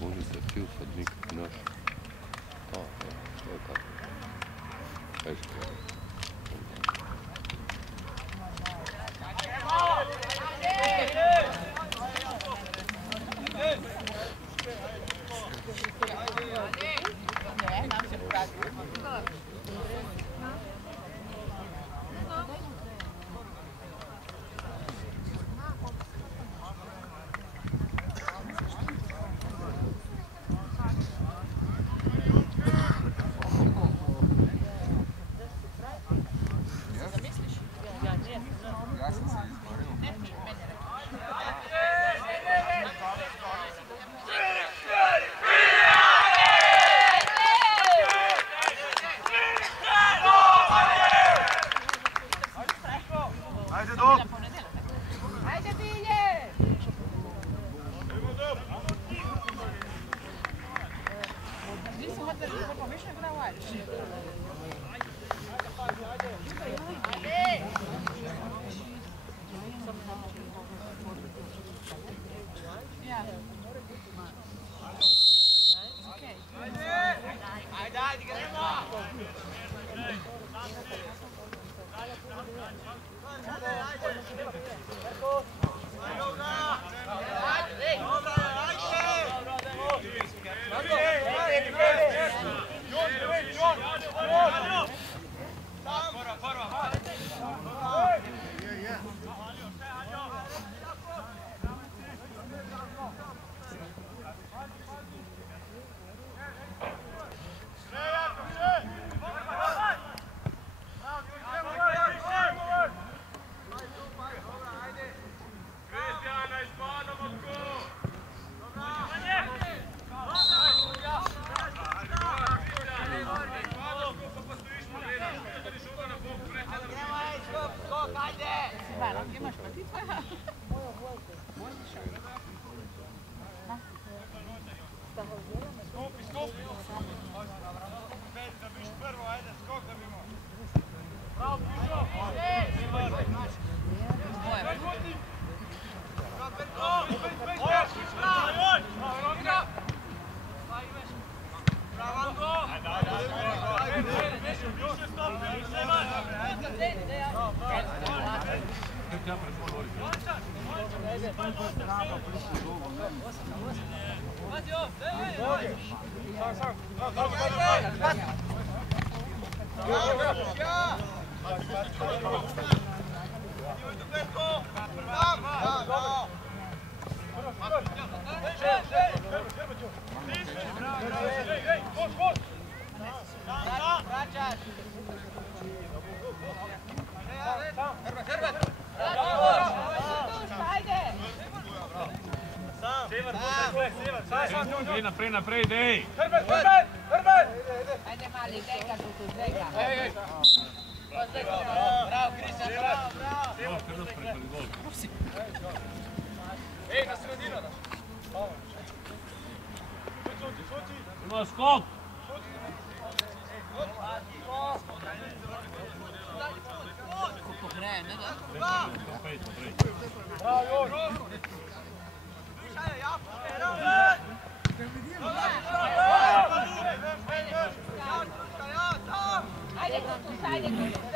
Može se cijel sad nikak naš. To je tako. Teško. Naprej, dej! Herbert! Ajde mali, dej ga tu, dej ga. Bravo, Kristijan, bravo! Ej, na sredinu daš. Ima skok! Ko pogreje, ne da? Bravo, Jor! Ajde, Kuntus, ajde, Kuntus,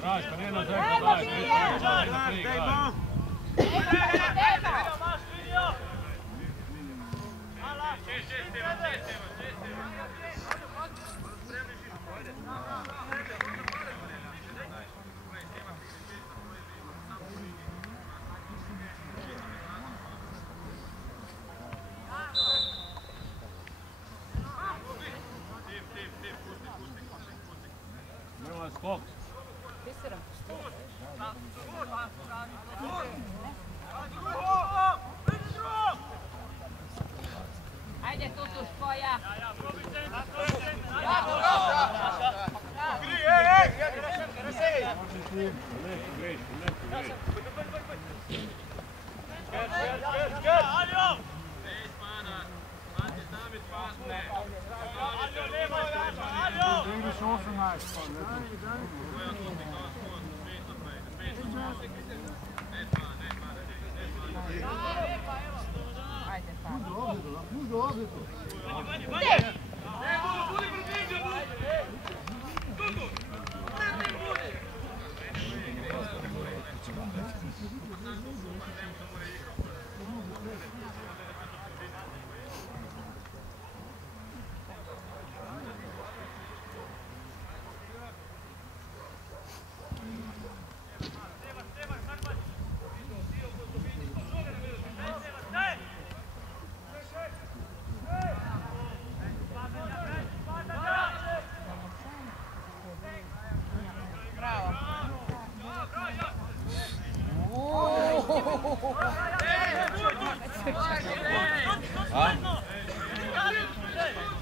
Graj, pa nije na zemlju, daj, nema skok. Ajde, Tutuš, koja?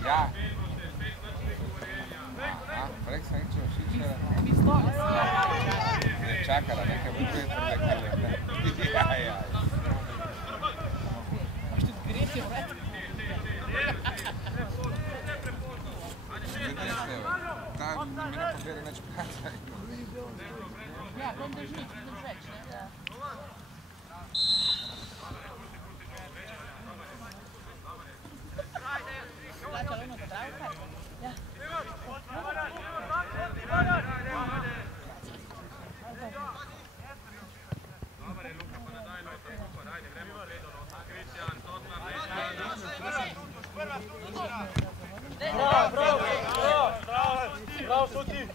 Ja. Prek sam ćemo šičera. Ne čakala, neka bi prije trde kalje. Ta mina pobjede neće prata. Ja, będę żyć, będę rzeć. Bravo, Suti!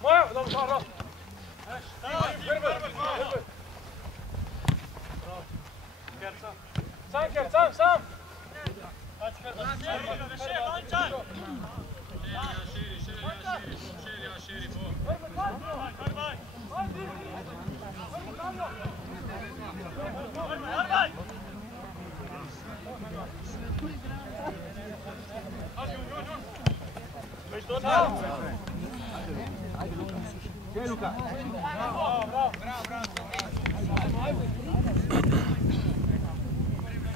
Moja, dobro, bravo! Sam! Luka! Bravo!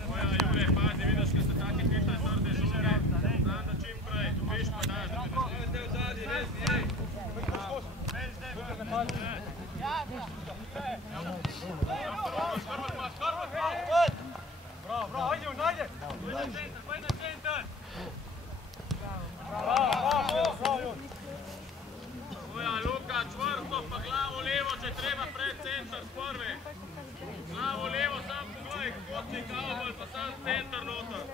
Moja Jure, pazi, vidiš kad ste taki pištaj sorte žuge, znam da čim prej, tu piš pa daš da Bravo, ajde, ajde! Pojď na centar! Bravo! Moja Luka, čvrsto pa glavo levo, če treba pred centar sprve. Glavo levo, sam pogledaj, kotnik avbol, pa sam centar noter.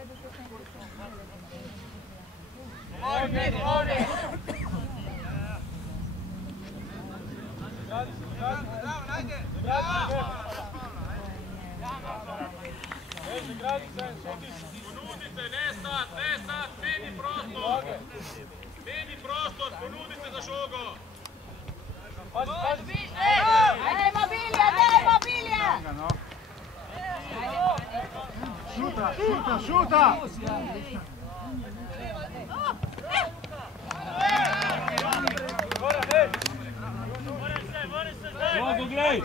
Ponudite, ne stat, meni prostor. Meni prostor, ponudite za žogo. Ajde, mobilija! Šuta! Ej!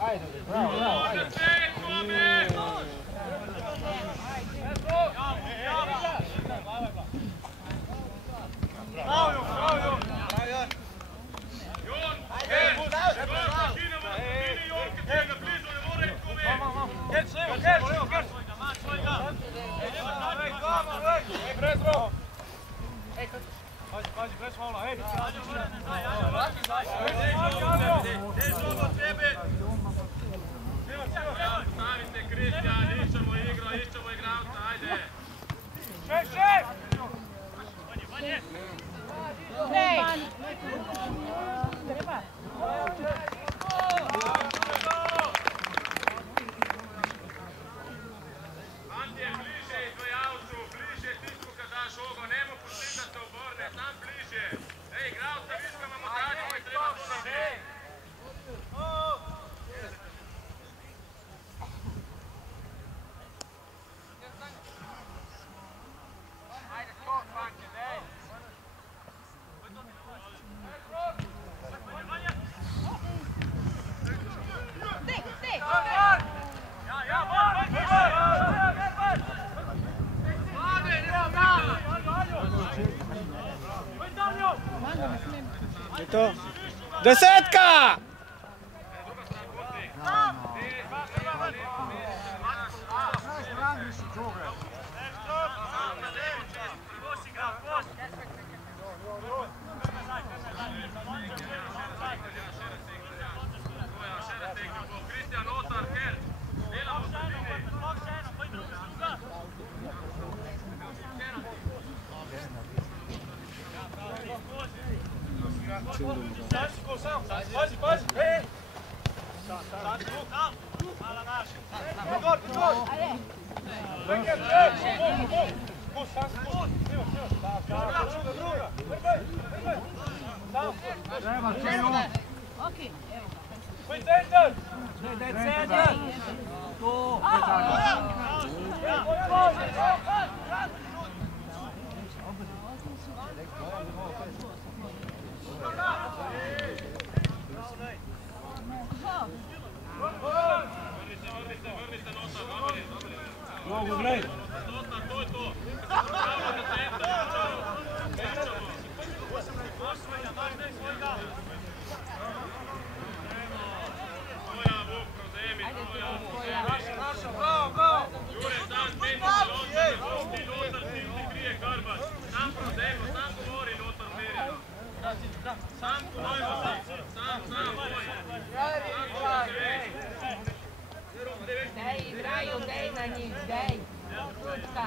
Ajde, bravo, bravo, ajde. Stavite Kristijan, ićemo igralca, ajde! Antje, bliže izvajalcu, bliže tisku kad daš ogo, nemo pušiti da se oborne, sam bliže! Ej, igralca, viška vam odradimo i treba tu na dej! Desetka! Kristijan, Otar, Kert, delamo sredini! Pazi, pazi! Ej! Mogu gledati. To je to. Jure, sam Lotar, ti Lotar, ti krije Karbaš. Sam prodajmo, sam govori Lotar Mirino. Sam govori, sam govori. Dej, igraju, dej na njih, dej. Kutka.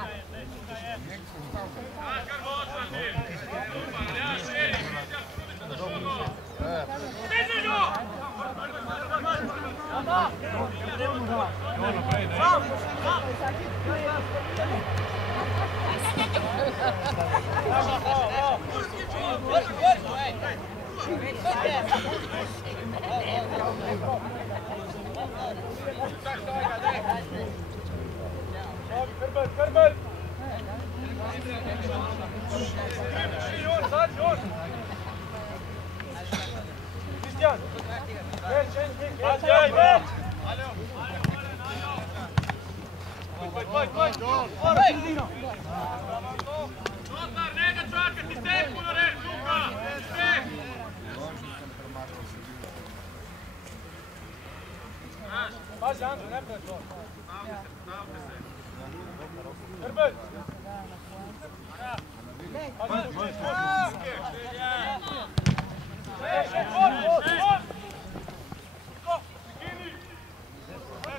Kar moćan ti. Super, ja šeri, Kristijan, trudite da šugo. Stiži go! Krbel, krbel! Kristijan! Već, već! Lotar, ne ga čakati, stek mu na red, Luka! Stek! Pazi, Andrej, ne preć ovo. Stavite se. Krbel!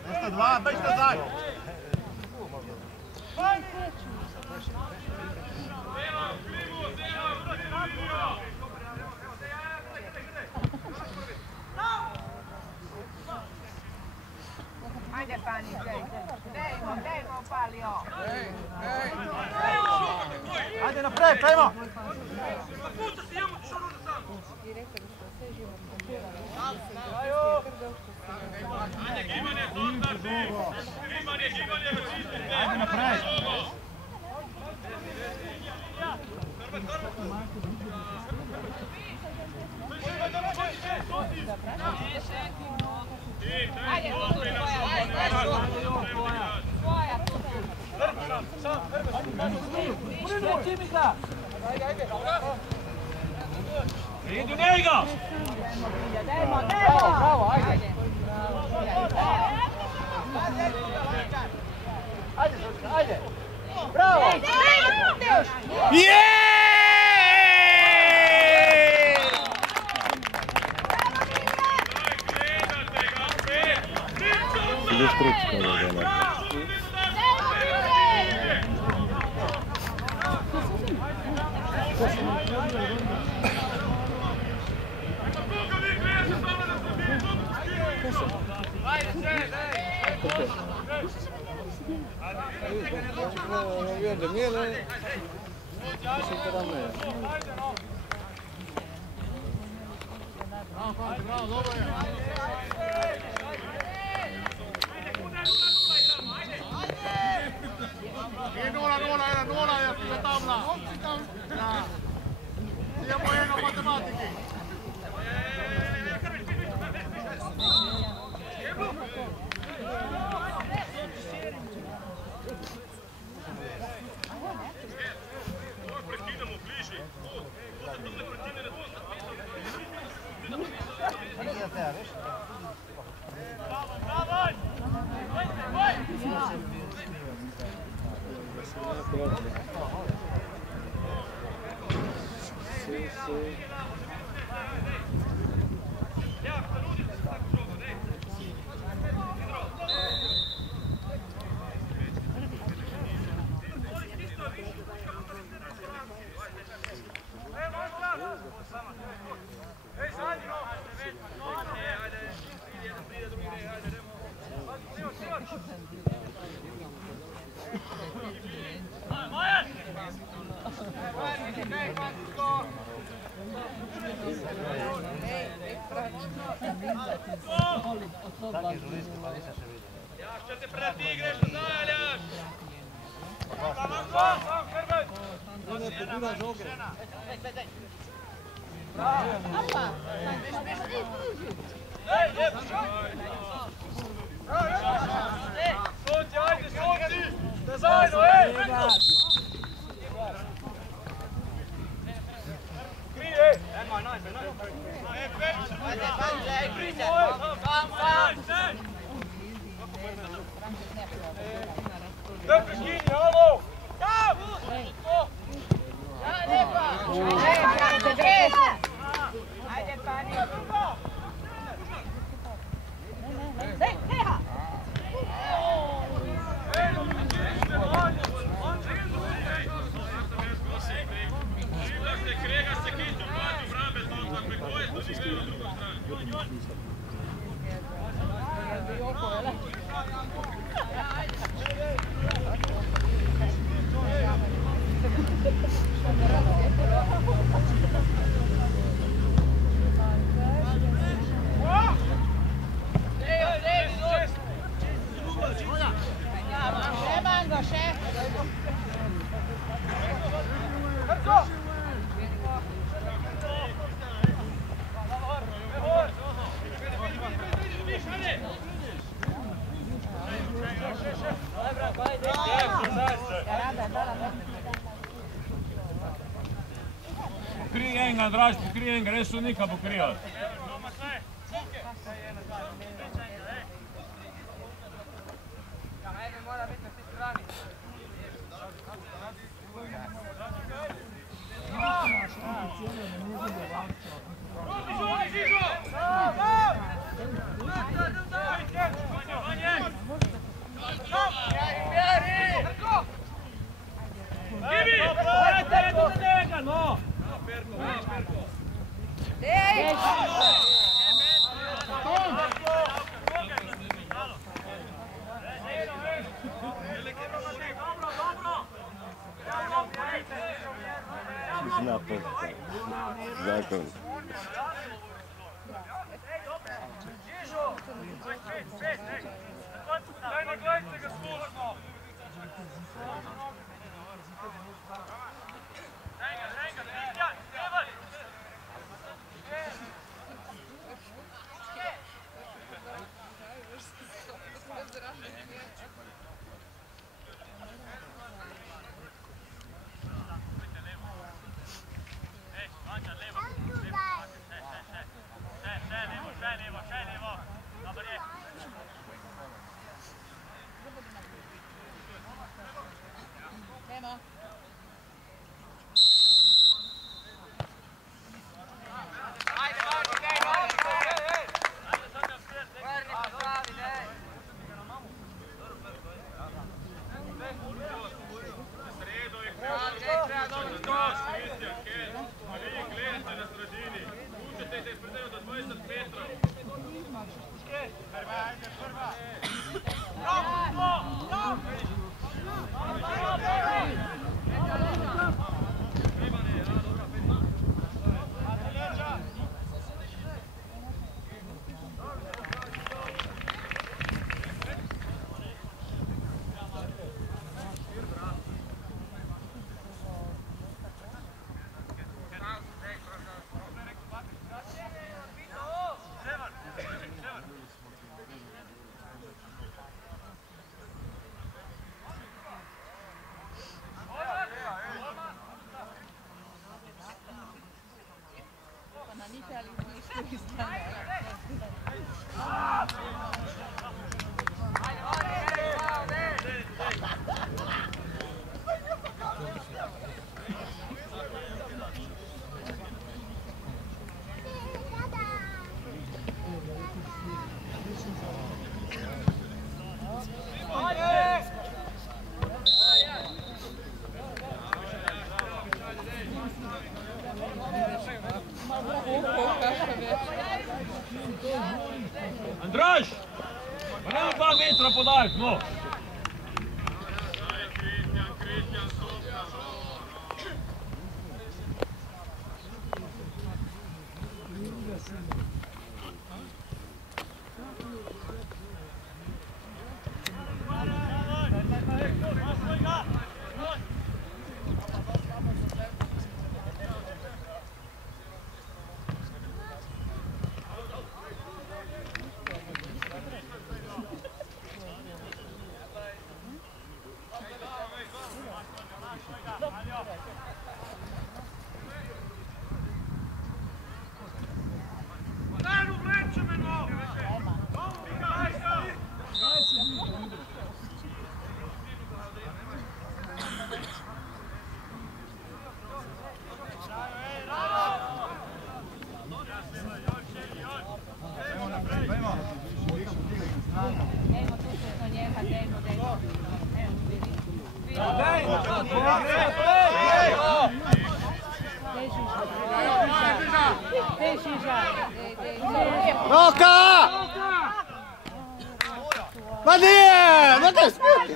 Beste dva, beste nazaj! Ajde, Pani, dej. Dejmo, Palio. Ajde napred, prejmo! Ajde, gibanje, Zotar, ti! Gibanje, račistite! Ajde napred! Karbat! Idi u njega! Bravo, ajde! Ajde! Bravo! Ideš kručka da ga napravi. Nula ja se tabla. Idemo jedno matematike. Jaš, če te preti igreš, nazaj, Aljaš! Ne pobira žoge. Sunci, ajde, Sunci! Da zajedno, ej! Kri, ej! Dobro, skini, alo! Ajde, pani! Krega se kiću, plati vrabe, to kako je koje, to ti gleda na drugu stranu. Pokrij enega, Draž, pokrij enega, res unika pokrijal. Zakon. Daj na gledajte ga služno! 20 metrov. Andraž! Pa nema 2 metra podaljš, no! Kristjan, stopka. Roka! Ma nije! Ma te sputi!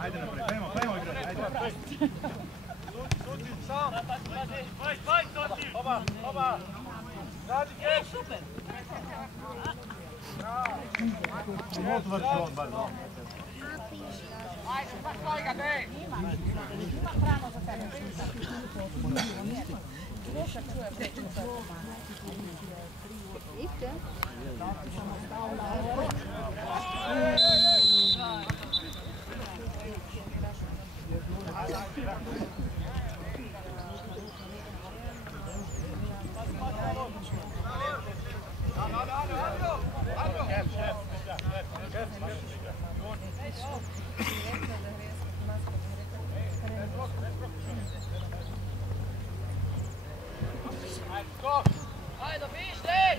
Ajde naprej, pojmo igrati, ajde. Sam! Vaj, Toti! Oba! Radi, super! Molto verso on, bar. Ajde, pa stoj ga, dej! Ima hrano za tebe. Iste? Ajde, biš, dej!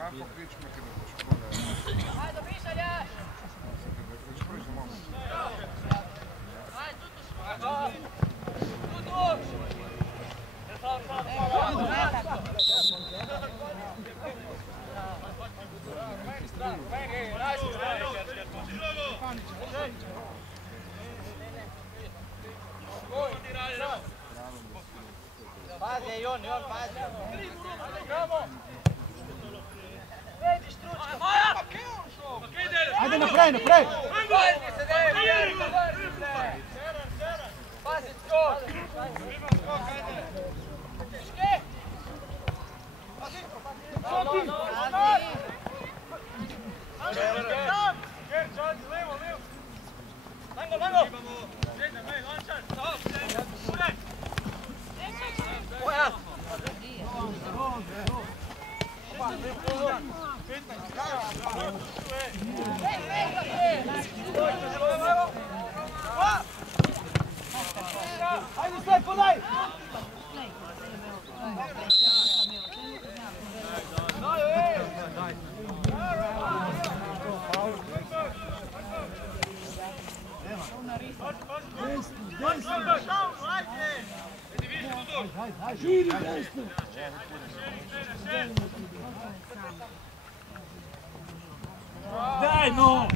Kako pričamo, ker bo škoda. Ajde, pišalja! Već prvi za moment. Pazi, Jon, pazi. Ajde naprej, naprej! Pazi, skok! Ajde sve, podaj! Žiri, desno! Daj, no!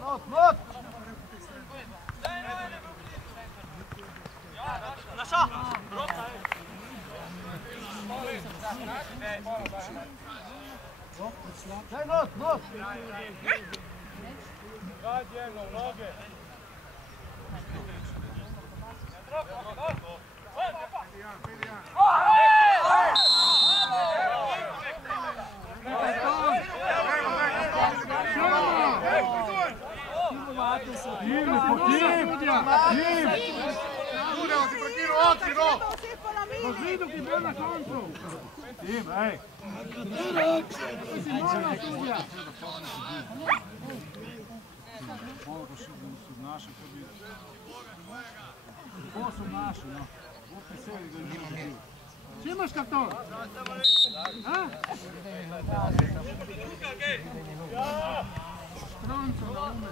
Not, not! Naša! Daj, not, not! Rad jedno, noge! Vidu che buona contro! Sì, vai! Si muovono Sudija! Ovo su naši pobjede. Ovo su naši, no. Opet sebi ga njima bili. Či imaš karton? A? Stronco na ume.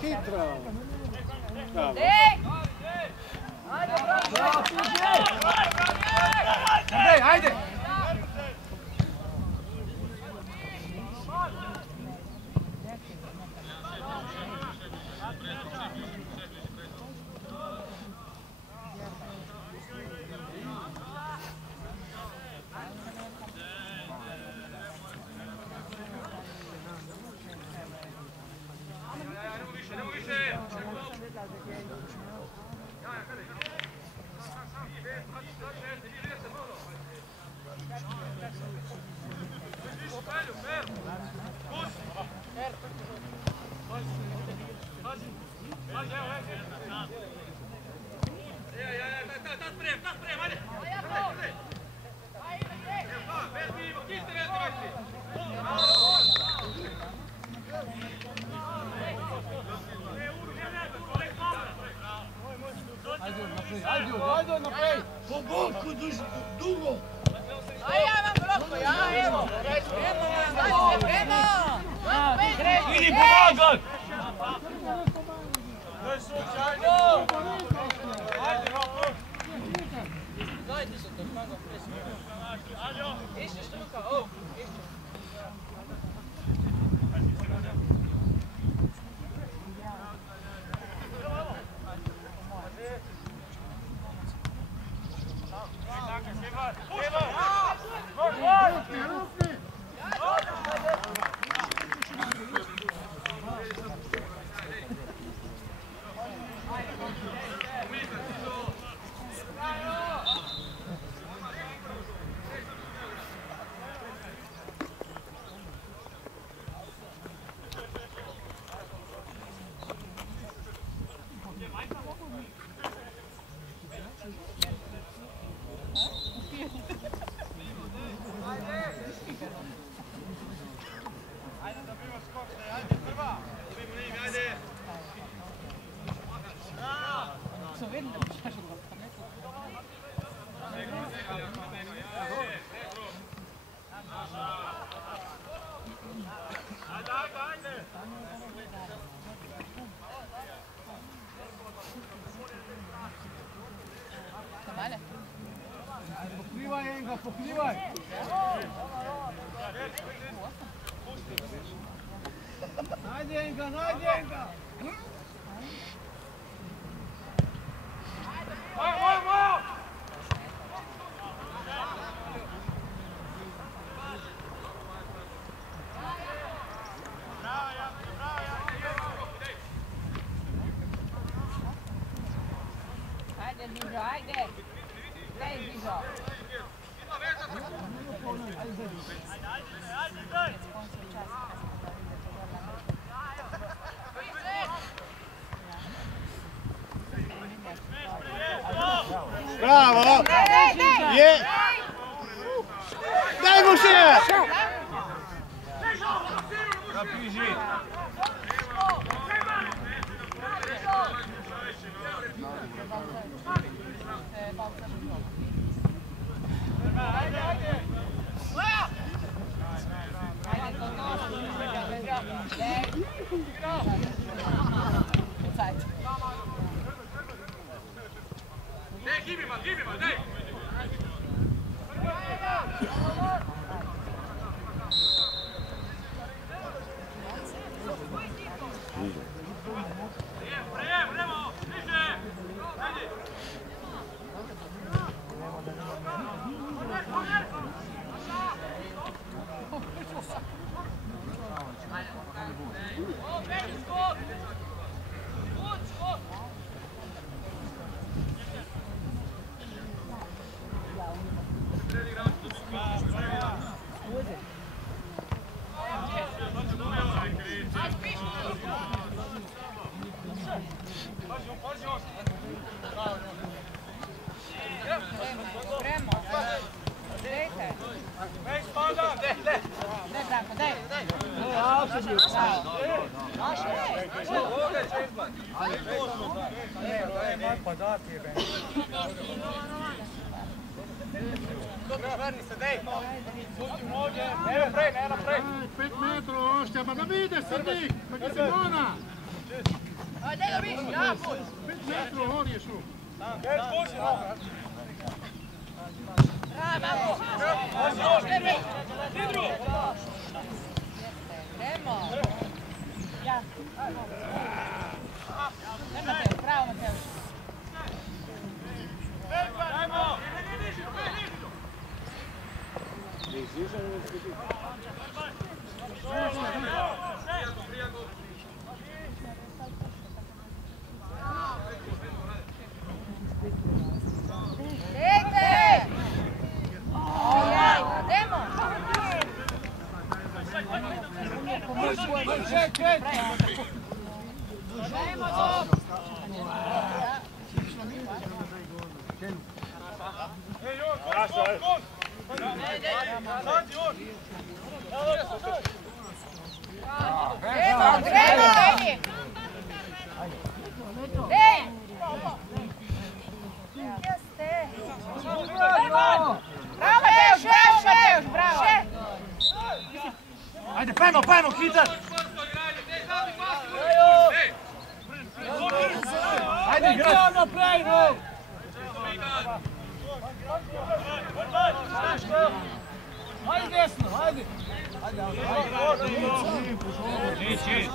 Hitro! Andrej, ajde! Ajde naprej! Po boku dugo! Vidi pomagaj! Pokrivaj enega, pokrivaj! Najdi enega, najdi enega! Ajde, Dižo, ajde! Daj, Dižo! Bravo! Je! Daj mu še! Napiži! Daj, gib ihm mal, daj! Pet metrov, ošća, pa da vide Srbi, pa će se mona! Ajde ga viš, ja put! 5 metrov, on je šlo. Bravo! Idemo! Ja! Mateo, bravo Mateo! Čekaj! Ajde, pajmo, hitar! Ajde, igraj! Ajde desno, ajde! Ići!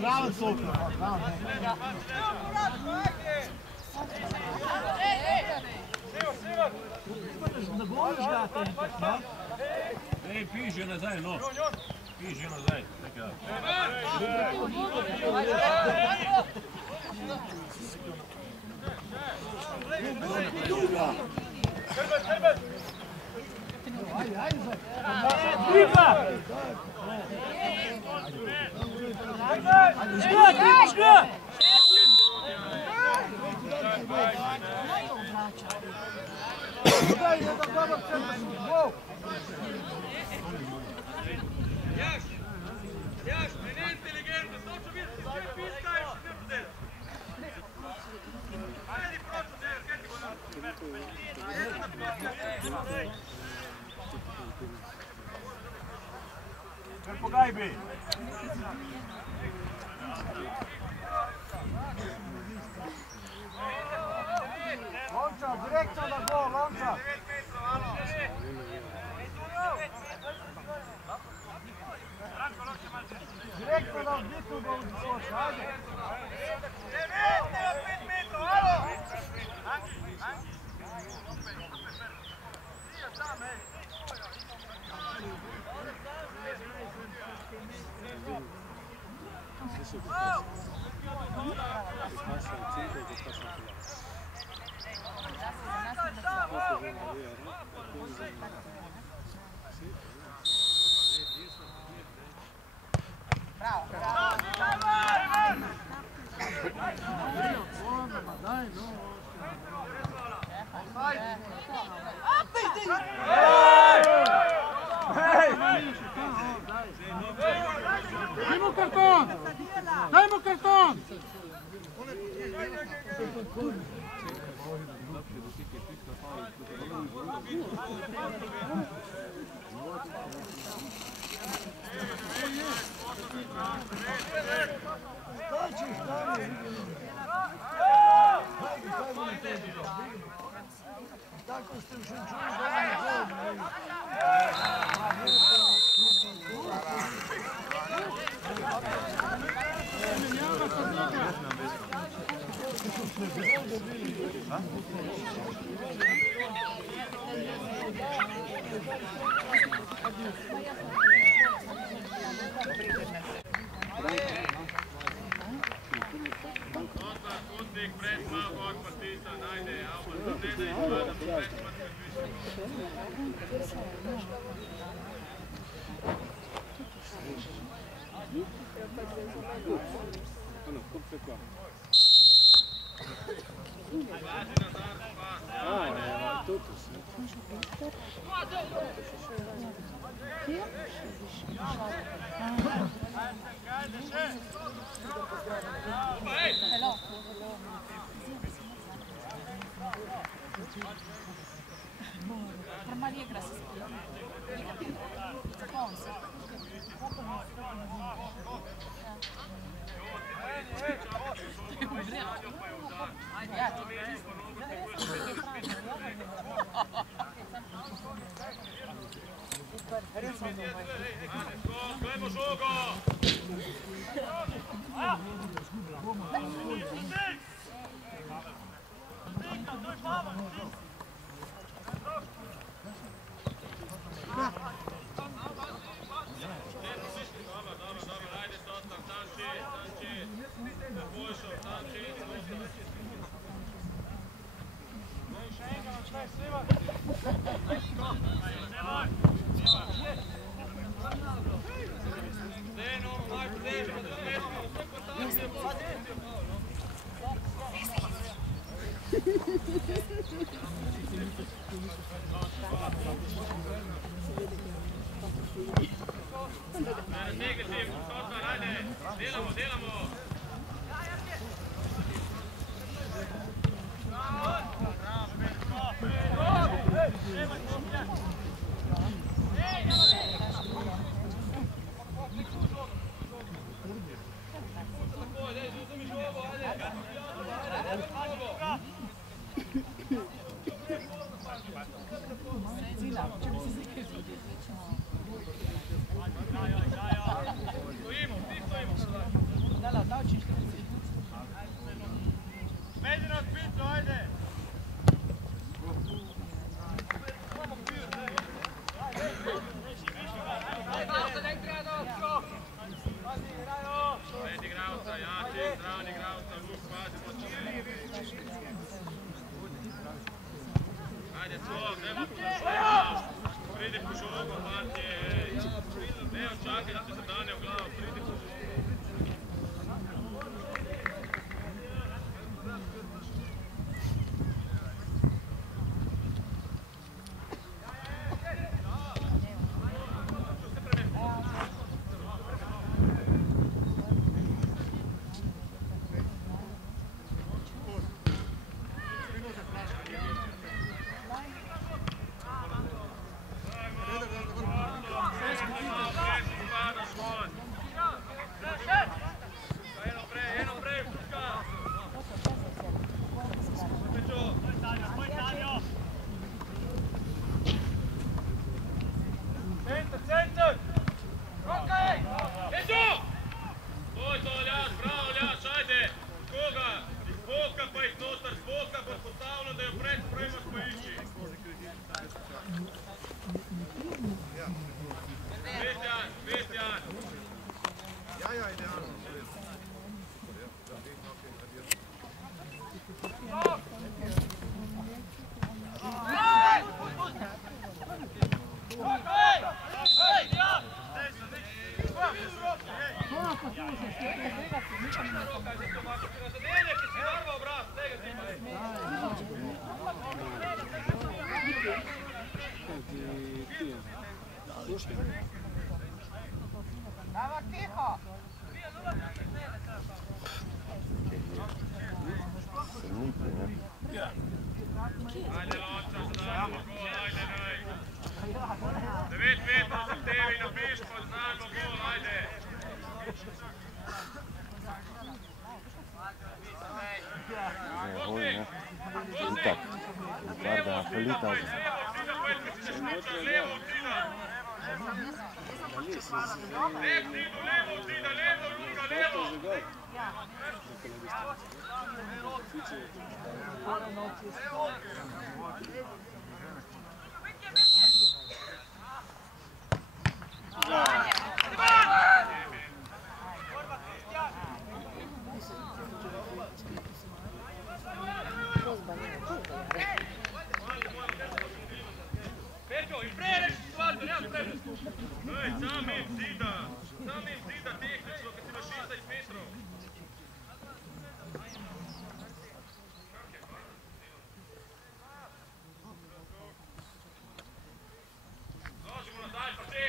Bravo, Sokra! Da goliš ga, ej, piži nazaj, no. Piži nazaj. Jaš, meni inteligentno, točno vidite, sve piskaješ, ne bude. Ajde, prosto, ne, kjeti go na Krpo Gajbi! Lončar, direktno na gol, Lončar! Direktno na odbitu gol skoči, ajde! 5 metrov, alo! Dajmo karton! Dajmo karton! Tako ste u Šenčunu Putnik pred malo gor Partizan, ajde, Alba, ne da izgleda pred Ah, Gremo žogo! Daj, pa ti!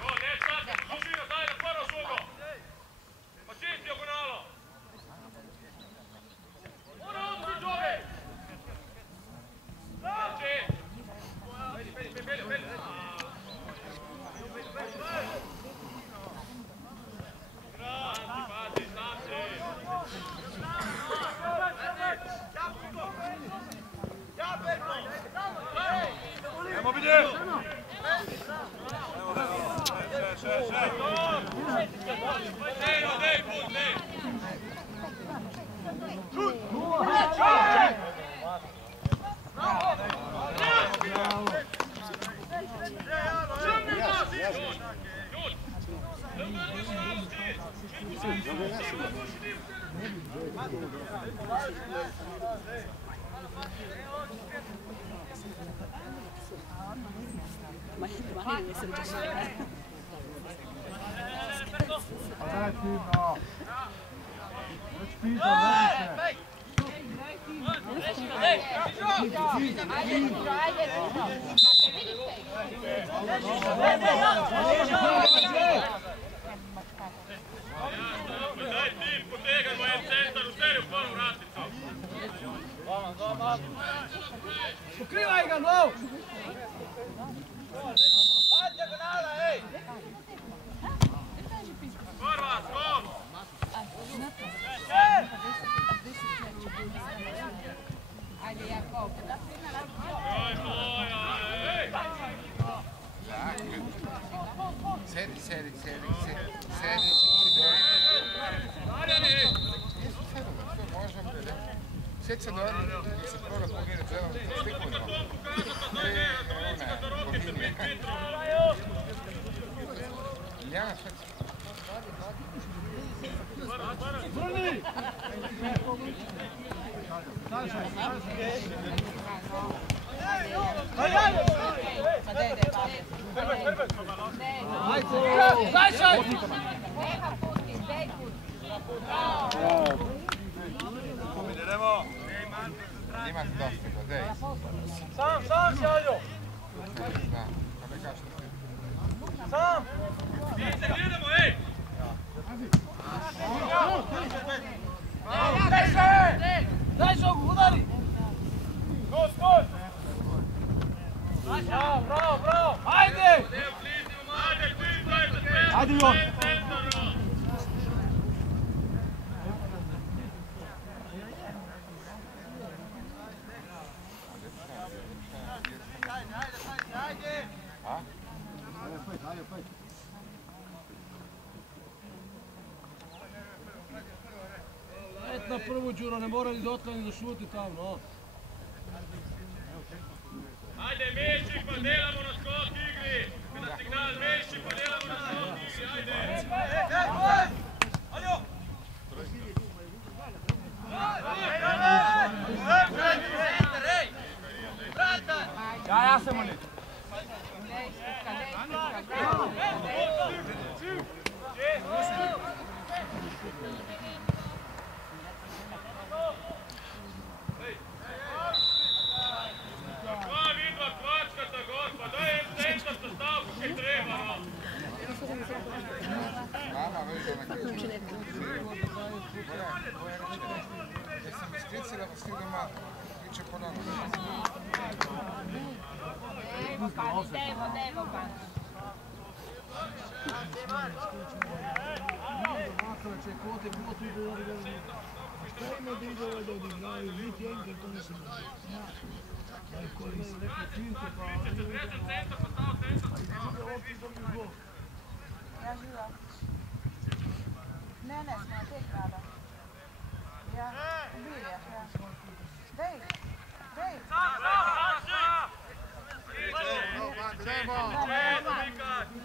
Go, ne, sad, služi Daj fino. Već pizda, leži Daj ti, potegajmo en centar u seriju, ponovno vratnicu. Pokrivaj ga, nov! Hajde, diagonala, ej! Prva, skok! Ajde, Jakov. Sedi. Sjeti se do gdje se prora pogine dželom slikovima. Ilijana, sjeti se. Zrni! Imaš dosta, dej. Sam, Šaljo! Da, pa ne kaš ti. Sam! Gledamo, ej! Daj žogu, udari! Skoj! Bravo! Ajde! Ajde, Jon! Na prvu, Đuro, ne mora ni dotle ni da šuti tamo, no. Ajde, meši, pa delamo na skok igri! Na signal, meši, pa delamo na skok igri, ajde! Ajde! Ja sam oni. Kakva vidva kvačkata gor, pa daj en centar sa stavku kaj treba, no! Mama, vidi da me kriči. Jesam iskricila, pa stigla ma kriče ponovno. Devo pa. Ne, smo na tek rada. Ja, ubijaš, ja. Dej!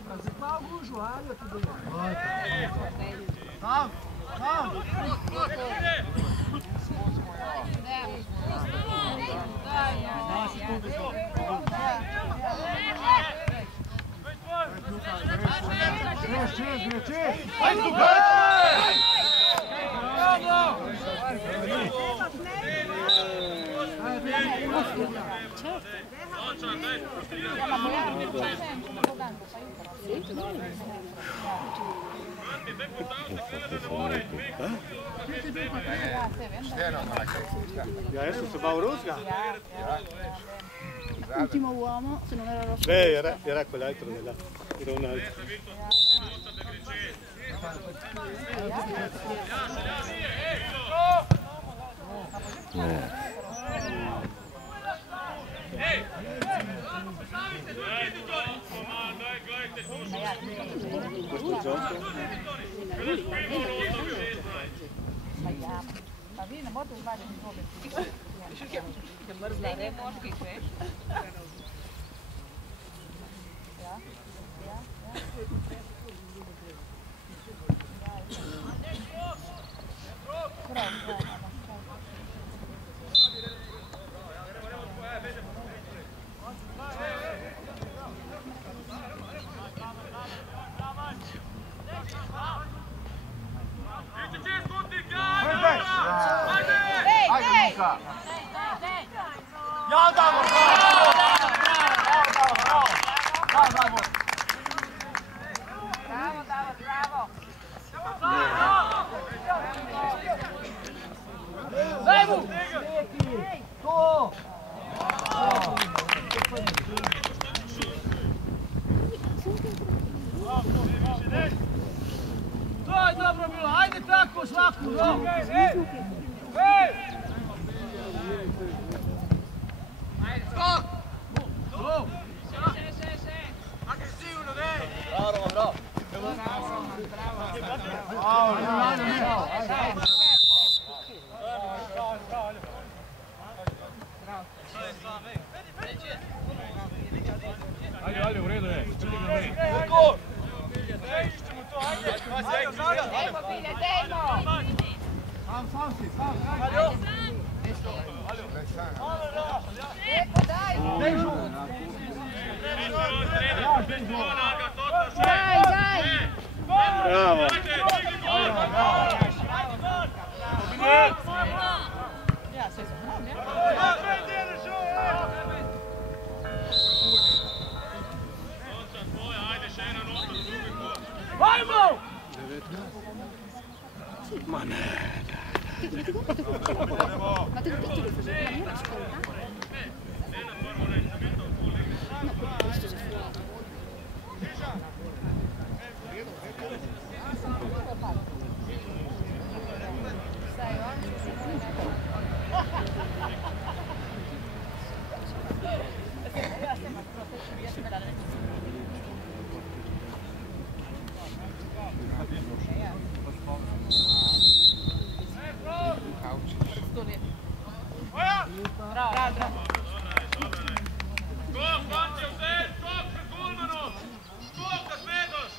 Razipao gužu, ajde tu bilo. Tam! Ajde tu! E adesso si va a Rusga? Ultimo uomo, se non era rosso. Era quell'altro di là, era un altro. Daj, gledajte, tu Pa vi ne morate izvaditi pobjeti. Mrzla ne moških, veš? Ja. Ja, Davor, Bravo! Daj mu! To! To je dobro bilo, ajde tako svaku! Hej! Skok! Agresivno, dej! Bravo, bravo! Ajde, u redu je. Dajmo, Bine, dajmo! Sam si. Lijepo, dajmo! Daj! Bravo. Ja se znam, ja? Ajmo! Ma ne. Ma te lo dico, non mi ascolta? No, questo si fuori. Bravo! Skok, fanci, vse, skok pred Gulmanom! Skok, da smedoš!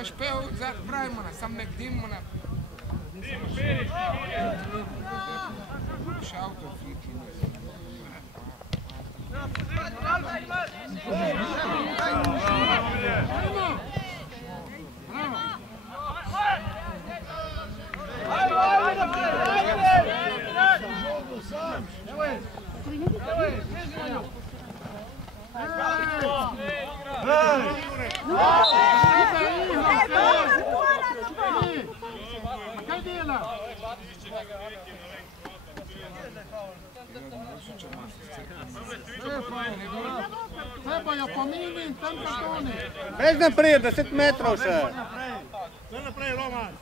יש פה, זה פריימונה, שם נקדים מונה. שאוט אופי, Veš naprej, 10 metrov še. Zdaj naprej, Roman.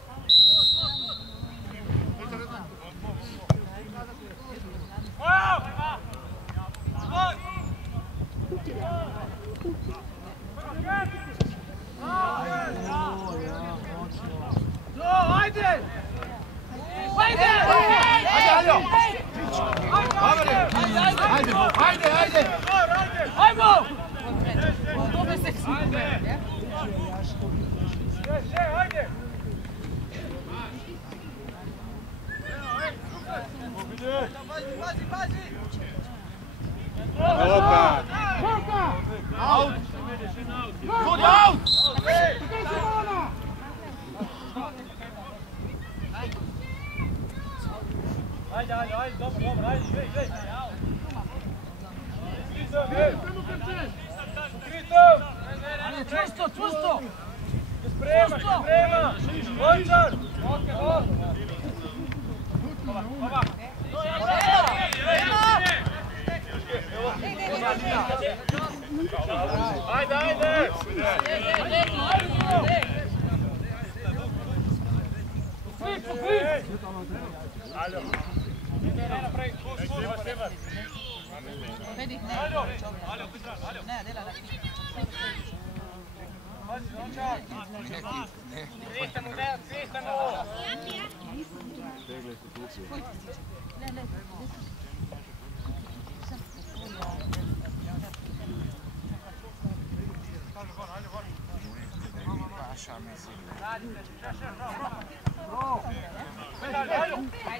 Ajde! ajde, dobro, ajde, ide. Kritom! Ajde, čvrsto! Sprema! Lončar! Ajde! Vedi, ne, dela la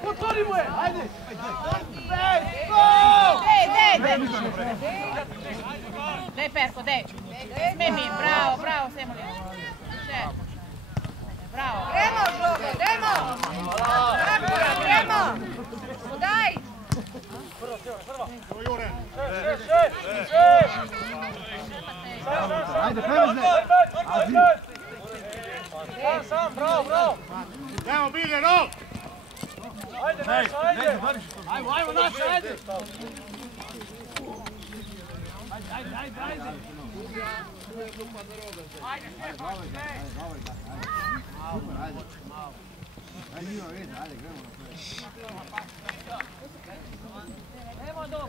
Otvori mu je, ajde! Dej, Perko, dej! Smemi, bravo, Semolin! Bravo! Gremo, žogo, gremo! Gremo! Podaj! Ajde, prevezne! Sam, bravo! Evo, Bilje, rok! Ajde, ajde! Ajmo, naša, ajde! Dej, Mango!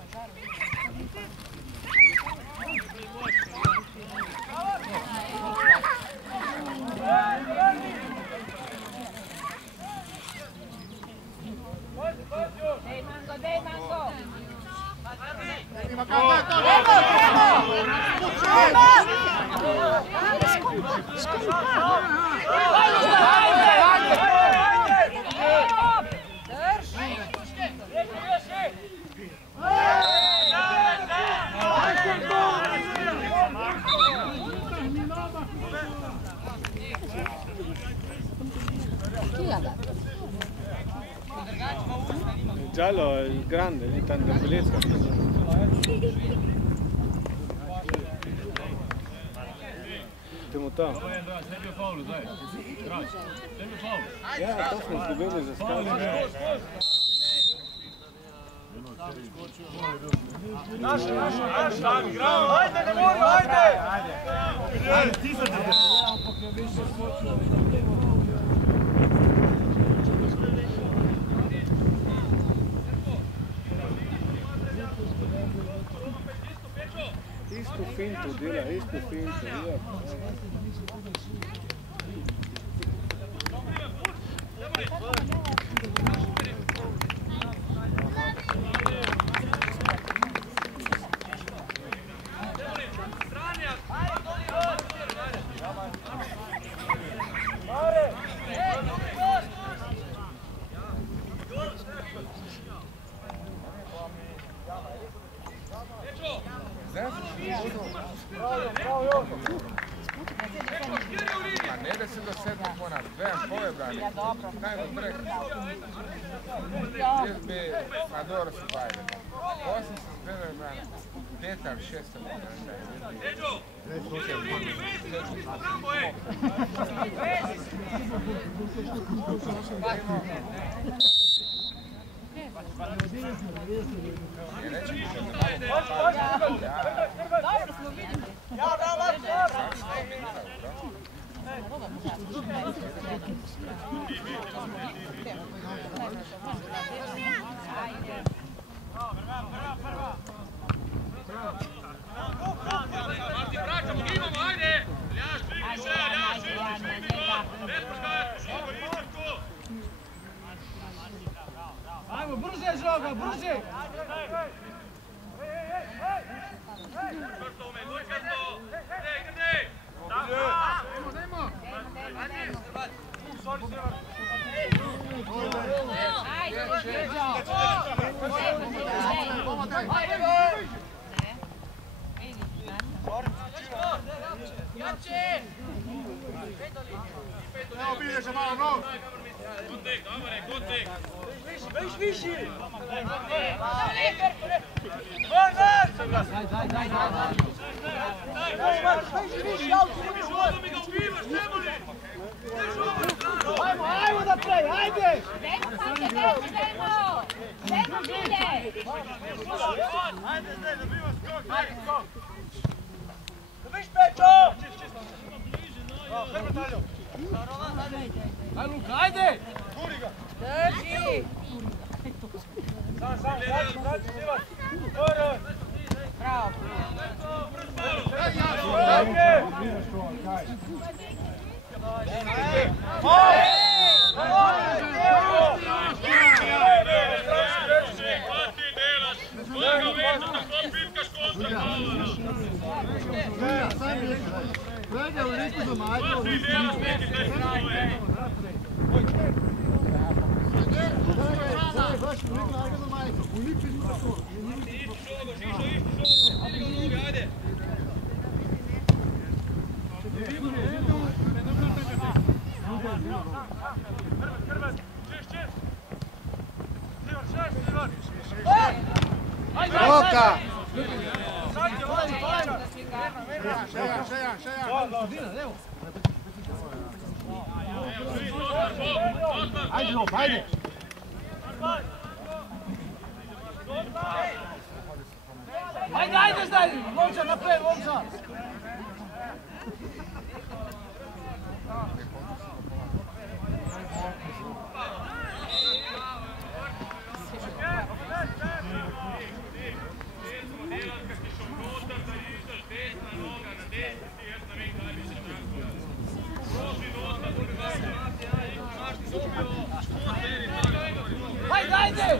Giallo, il grande, di tanta bellezza. Temota. Ja, to smo izgubili za skalo. Naše, ajde, ne mogu, ajde! Ajde, ti sad ide! Istu fintu dela, istu fintu. Ja. Ma ne da se do 7 pona, 2 brani. Najmo brek. Jaz bi Adoro se bavili. 8 se zbirali brani. 5 ali 6 Martin, vraćamo, imamo, ajde! Ljaš, prikri se, ne spuštaj, šogo, idem tu! Ajmo, brže žoga, brže! Čvrsto ume, čvrsto! Gdje? Dajmo! Evo vidiš malo nog. Kontek, dobar je, kontek. Viši! Ajmo naprej, ajde! Dajmo Sanke, dajmo! Dajmo Žilje! Ajde, zdaj, dobimo skok, ajde, skok! Dobiš Pečo! Aj Luka, ajde! Guri ga! Drži! Sam, zađi, Silas! Skoro! Bravo! Ajde! Roka! Ajde, Lop, ajde! Ajde, zdaj! Momčar, naprej, Momčar! Ajde!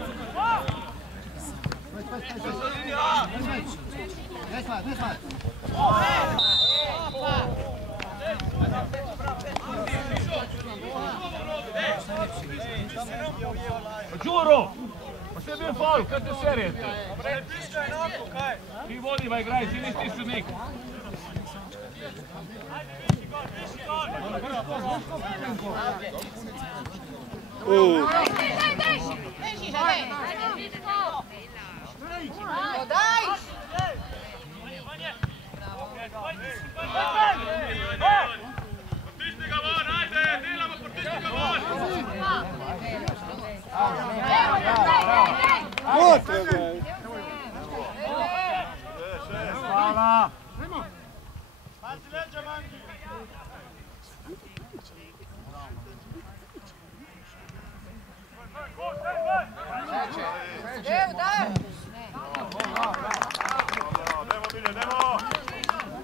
Đuro! Pa što je bio faul, kad te serijete? Ne piškaj enako, kaj? Ti vodima igraj, ti nisi sudnik. Potisni ga von, ajde, delamo, potisni ga von! Hvala! Pazi leđa, Manki! Evo, daj!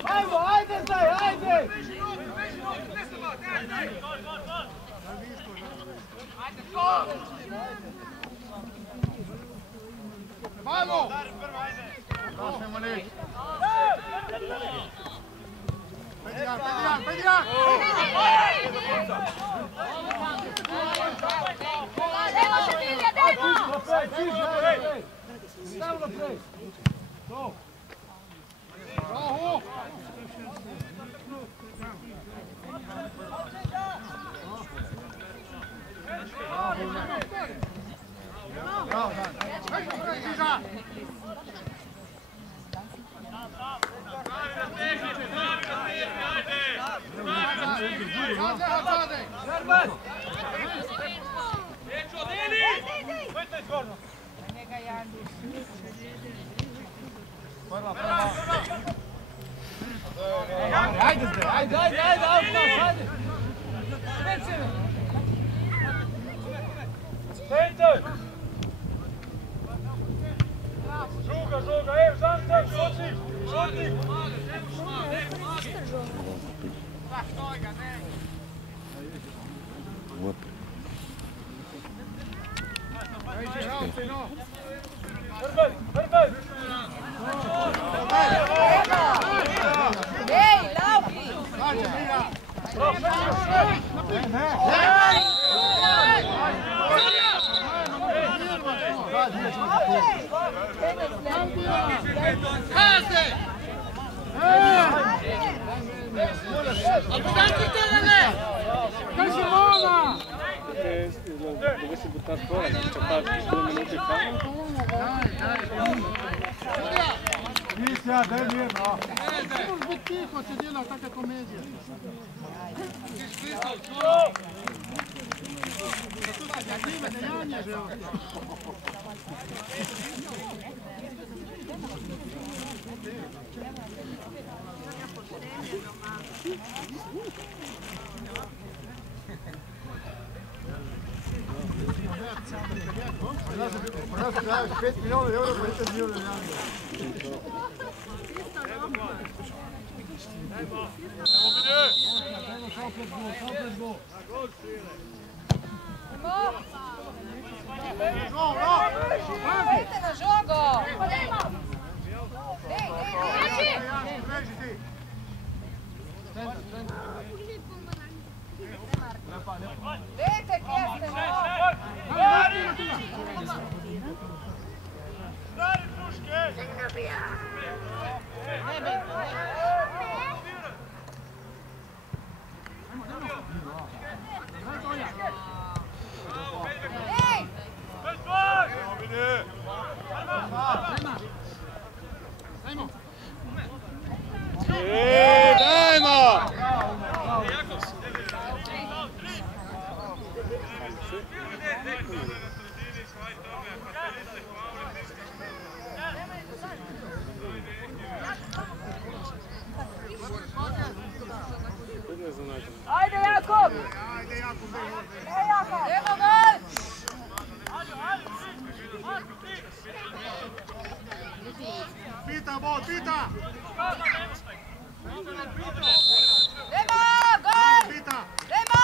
Ajmo, ajde zdaj, ajde! Malo! Prosimo li! Pedijak! Dajmo Žilje, dajmo! Stav naprej! To! Bravo! Ajde zdaj, ajde, ajde! Centar! Žuga, Žantar, šutnik! Hrbet! Ej, laufi! Kaj si mama? Dove si buttare fuori, non c'è parte 2 minuti fa. Cristian, daj mirno. Ne moraš biti tiho, če delaš take komedije. Zadime dejanje že. Prav se pravi, 5 milijonov evrov, pa niste zmijo dejanje. Dajte na žogo! Dajte, kje ste, no! Stari puške! Dajmo! Ajde, Jakub! Evo gol! Pita, bol, pita! Demo, gol! Demo!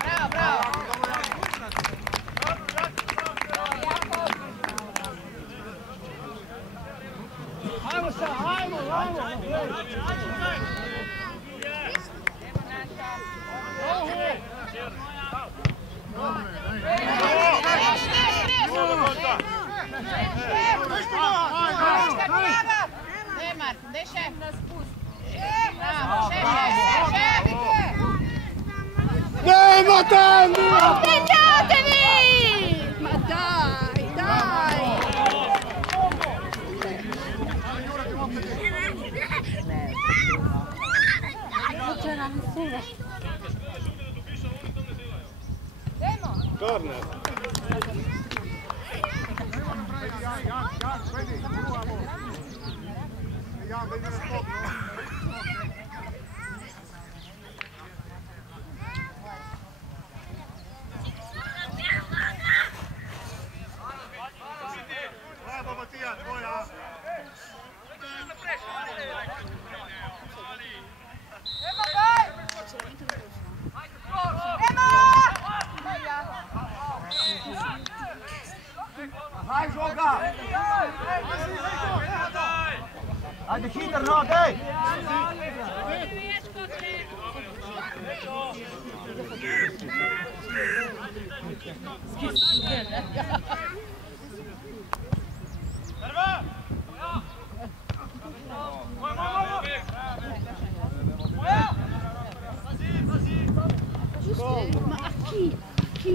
Bravo, bravo! Ajmo sa, ajmo! Dajmo tam! Svegliatevi! Ma dai, dai! Non c'era nessuno. Corner. Bravo Matija, tvoja! Emo, gol! Emo! Daj žoga! Ajde hiter, no, dej! Ma a chi? Chi?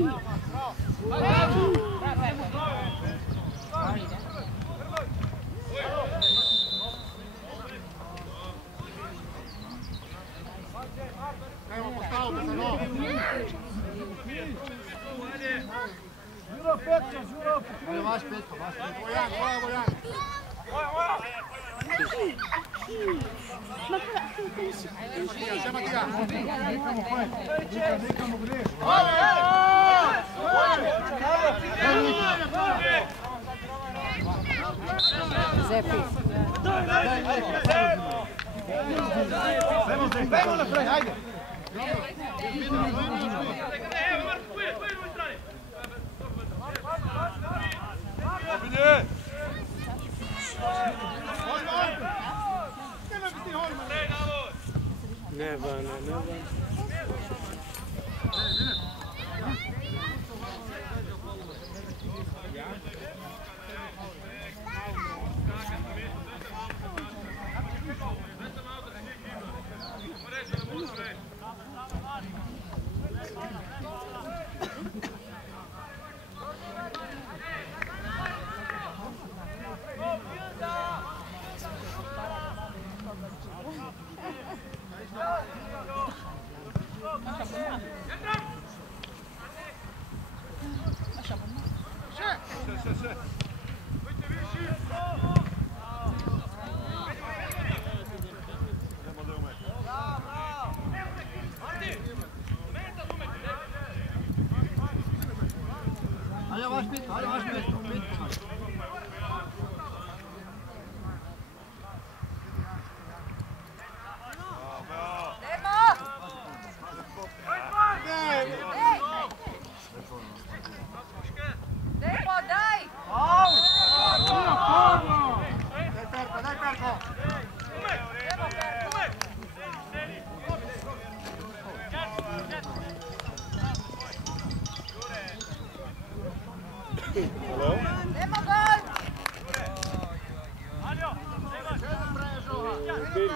Evo, postavite se, no! Žuro Petka, Žuro! Ajde, vaš Petka, vaš Petka. Vojan, Vojan, Vojan! Še Matija! Nekamo greš! Zepi. Dajmo naprej, ajde! Never.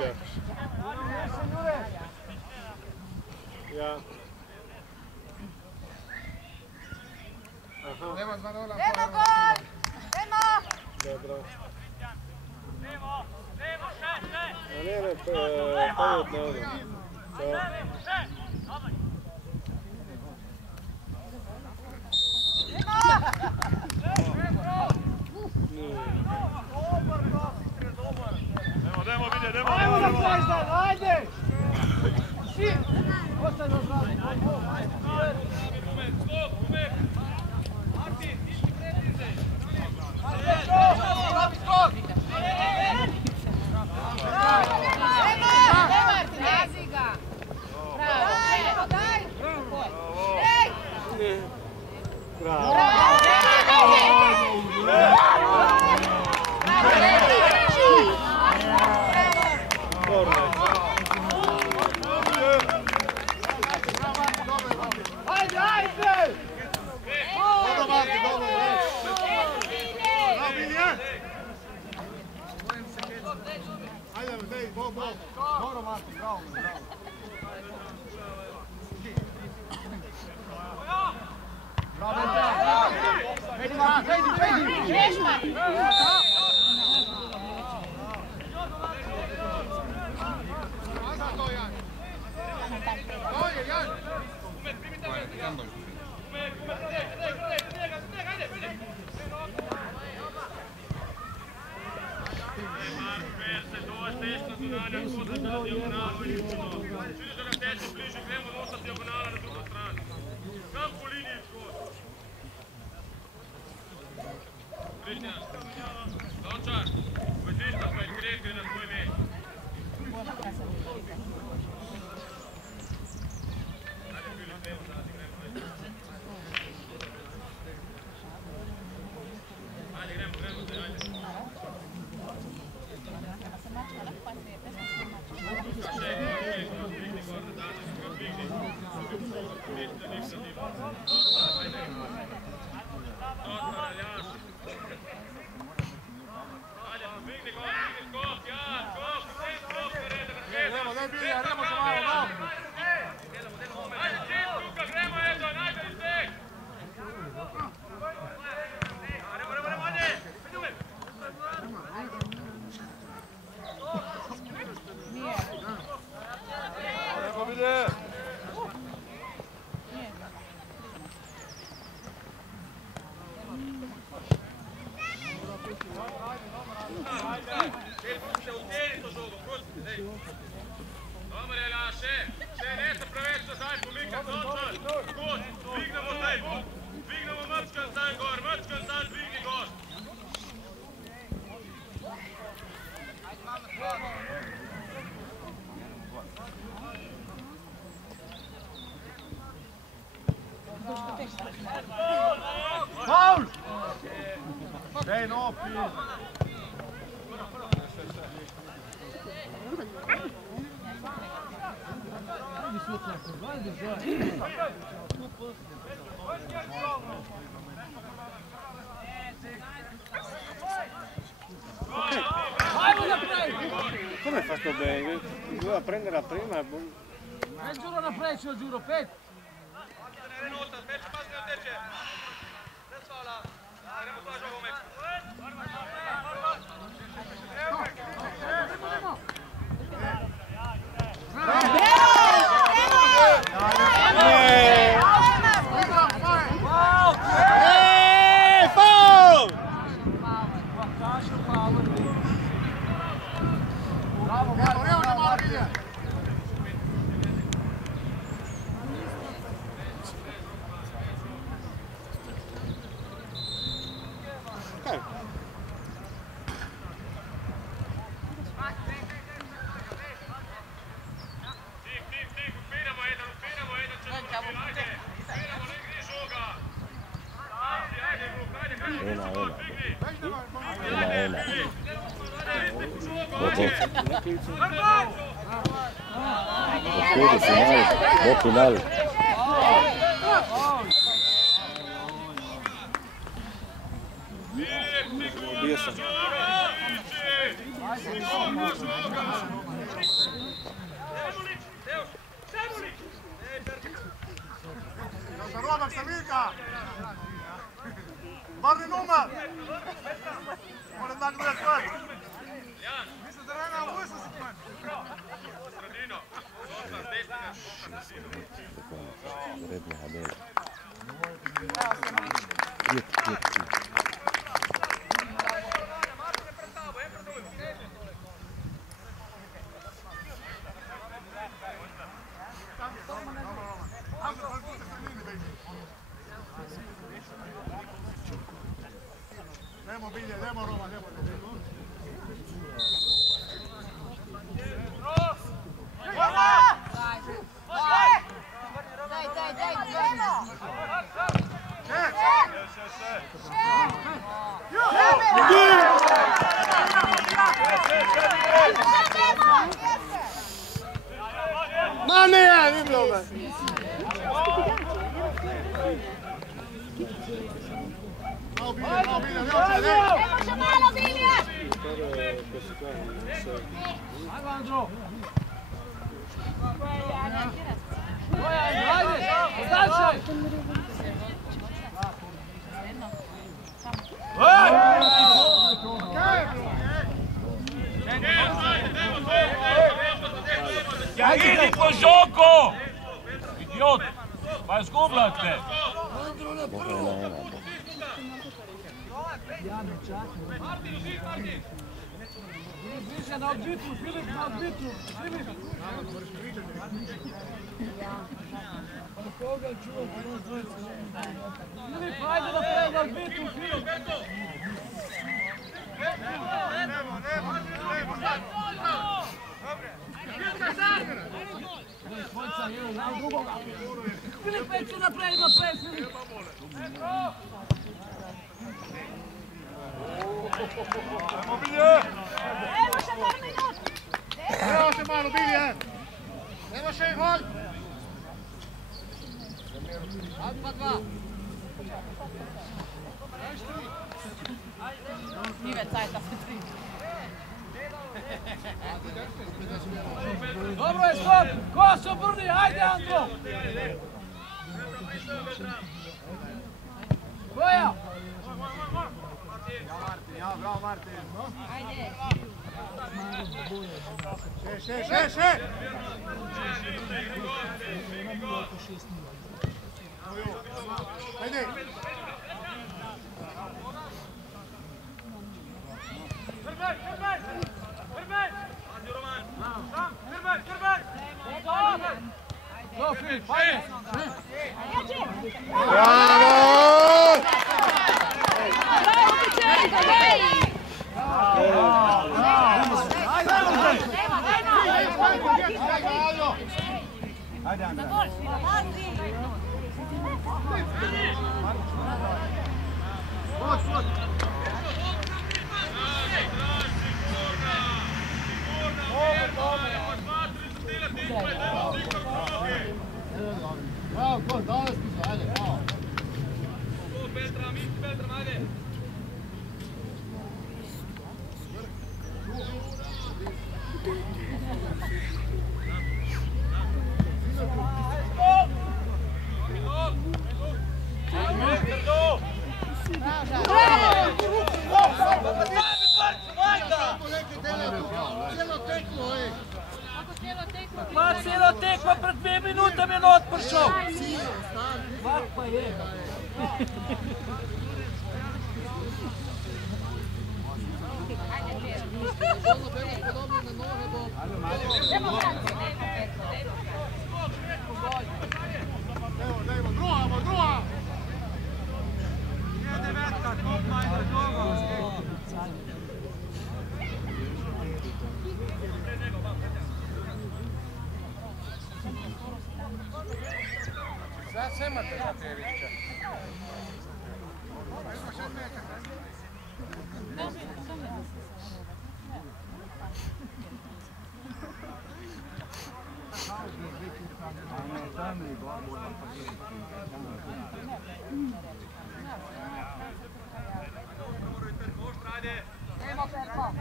Ja. Ja. Aha. Nemo Zmanola. Nemo gol! Nemo! Dobro. Levo, levo, še! A ne, pametno ono. Ćao. Idemo, vidi, idemo! Ajmo na Zvezdan, ajde! Svi! Ostaje na Zvezdan. Stop, umek! Martin, tiški pretize! Pravi skok! Nazi ga! Bravo! Daj! Daj! Bravo. Ajde, ajde! Dobro, Marti, dobro. Bravo, Bilje! Ajde, dej, bok. Dobro, Marti, bravo. Paul! Dej, no, pije. Come hai fatto bene? Doveva prendere la prima. Pet giuro naprej, če giuro, pet! Do final. Bio sam. Romak se vika! Barni numer! Moram da gledati tvoj! Mislim da rena u usu si tvoj! Sredino! Ostar, desni! Redne habele. Nemo bilje, nemo Roma, nemo. Ma ne, ni bilo me. No bilje, ne može malo bilje. Ajmo Andro. Ajde, ostačaj. Idi po žoku! Idiot! Pa izgubljate! Više na odbitu, Filip na odbitu. Filip! Koga čuva? Filip, ajde da prema na odbitu, Filip! Filip, peći napred, Filip! Ajmo bilje! Evo še malo bilje! Evo še i gol! Pa dva! Nije cajta se tri. Dobro je, stop! Ko se obrni? Ajde, Andro! Koja? Ja, bravo Martin! Ajde! Še! Ajde! Go, Filip, ajde! Bravo! Ajde, Andra. Bravo, gol, dole stiže, ajde, bravo. Petra, ajde! Pa cijelo tekma pred 2 minutami je not pršao. Svak pa je. Evo, druga! Nije devetka, kopna je druga. Sad se imate Matejevića. Evo Perko.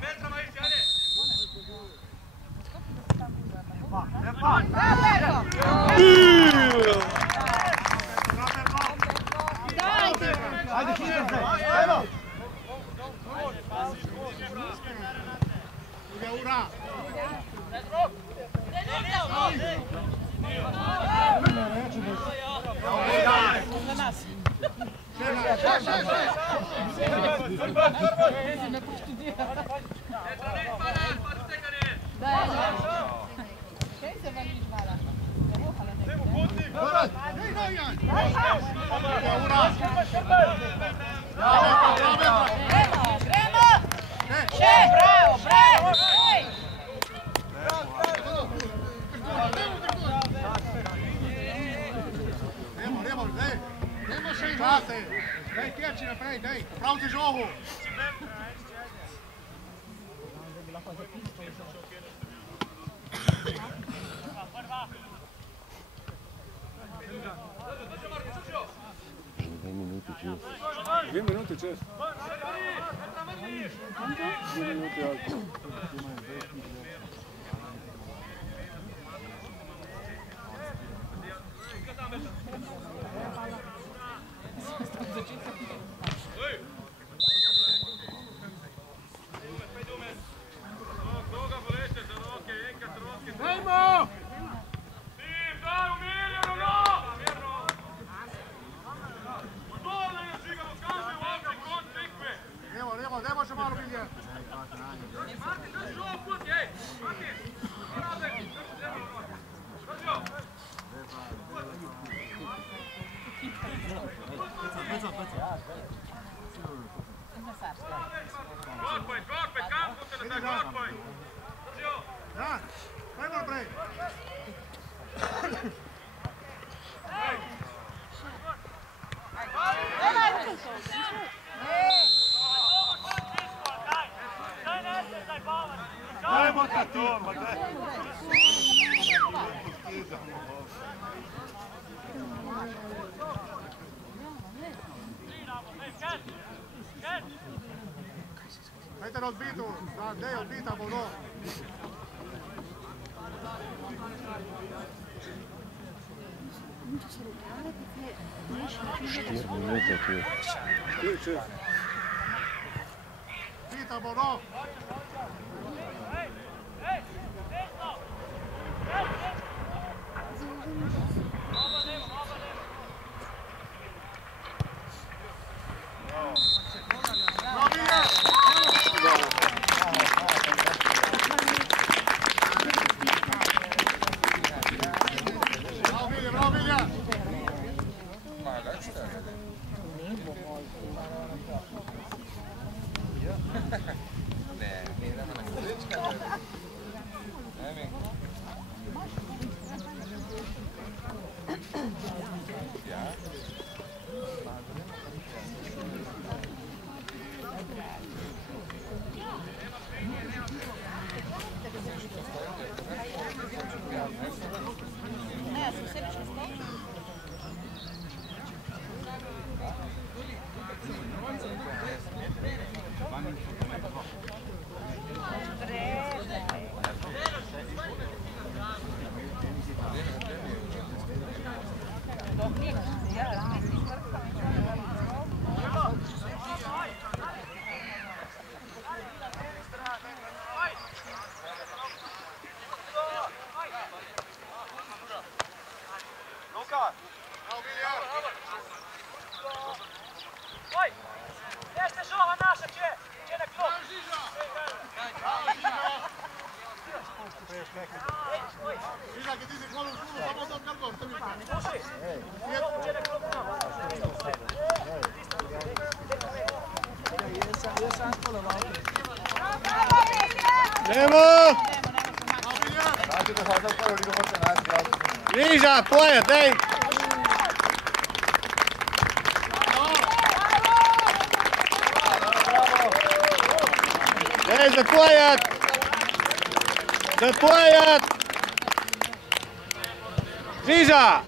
Metra, ma išći, ajde! Ura! Za nas. Ne poštudira. Kaj se vam izvala? Gremo! Še! Bravo, bravo! Nemo še igrati! Daj, teči naprej, daj! Popravite žogo! Dve minuti čez. 2 minuti, ali. Dajmo! Dajmo še malo bilje. Dajmo naprej. Dajmo ta turma, daj. Dajte na odbitu, daj odbita bo no. Odbita bo no. Riža, poje, dej! Dej, zapojat! Zapojat! Riža!